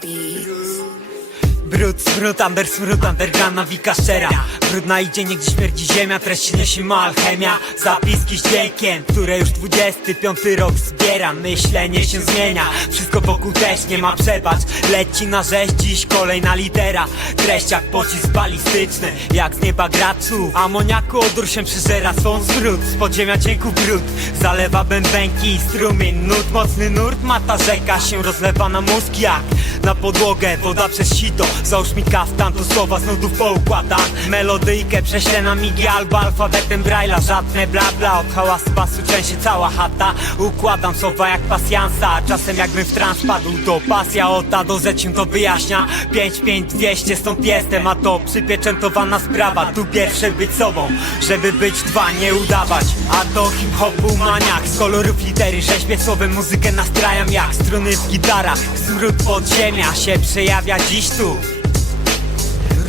be Brud, smród, under, smród, underground, nawika szczera Brudna idzie, niegdzie śmierdzi ziemia, treści niesie ma alchemia. Zapiski z dźwiękiem, które już 25 rok zbiera. Myślenie się zmienia, wszystko wokół też nie ma przebacz. Leci na rzeź, dziś kolejna litera. Treść jak pocisk balistyczny, jak z nieba graczu Amoniaku odór się przeżera, swą zwrót. Z podziemia dźwięku brud, zalewa bębenki strumień Nurt, mocny nurt, ma ta rzeka się rozlewa na mózg jak na podłogę. Woda przez sito, załóż mi kaftan To słowa z nudów poukładam Melodyjkę prześlę na migi albo alfabetem Braille'a. Żadne bla bla, od hałasu basu trzęsie cała chata. Układam słowa jak pasjansa Czasem jakbym w trans padł to pasja Od A do Z się to wyjaśnia. 5, 5, 200 stąd jestem A to przypieczętowana sprawa. Tu pierwsze być sobą, żeby być dwa nie udawać. A to hip-hop maniak Z kolorów litery rzeźbię słowem muzykę nastrajam jak struny w gitarach. Smród podziemia się przejawia dziś tu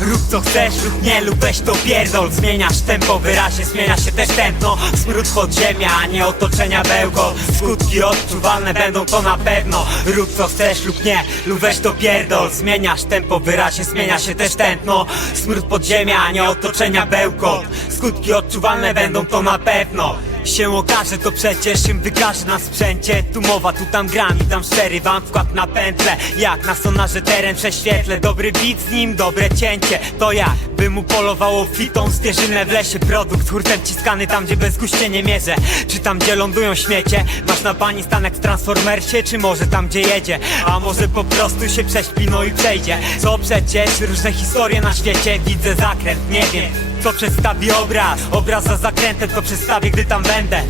Rób co chcesz lub nie lub weź to pierdol. Zmieniasz tempo, wyraźnie zmienia się też tętno Smród podziemia, a nie otoczenia bełko. Skutki odczuwalne będą to na pewno. Rób co chcesz lub nie lub weź to pierdol. Zmieniasz tempo, wyraźnie zmienia się też tętno. Smród podziemia, a nie otoczenia bełko. Skutki odczuwalne będą to na pewno. Się okaże, to przecież się wykaże na sprzęcie. Tu mowa, tu tam gram i tam szczery wam wkład na pętlę. Jak na sonarze teren prześwietlę Dobry beat z nim, dobre cięcie. To jak by mu polowało fitą zwierzynę w lesie. Produkt hurtem ciskany tam, gdzie bez guście nie mierzę. Czy tam, gdzie lądują śmiecie? Masz na pani stanek w Transformersie Czy może tam, gdzie jedzie? A może po prostu się prześpi, no i przejdzie? Co przecież, różne historie na świecie? Widzę zakręt, nie wiem. Co przedstawi obraz. Obraz za zakrętem to przedstawię, gdy tam będę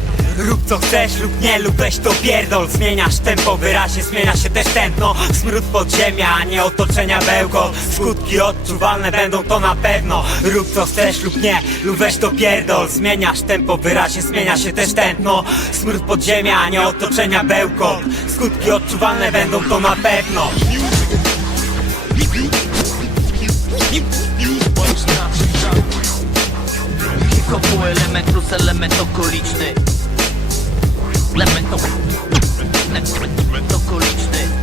Rób co chcesz lub nie lub weź to pierdol. Zmieniasz tempo, wyraźnie zmienia się też tętno. Smród podziemia, a nie otoczenia bełko. Skutki odczuwalne będą to na pewno. Rób co chcesz lub nie lub weź to pierdol. Zmieniasz tempo, wyraźnie zmienia się też tętno. Smród podziemia, a nie otoczenia bełko. Skutki odczuwalne będą to na pewno. Hip-hopu element plus element okoliczny let me okoliczny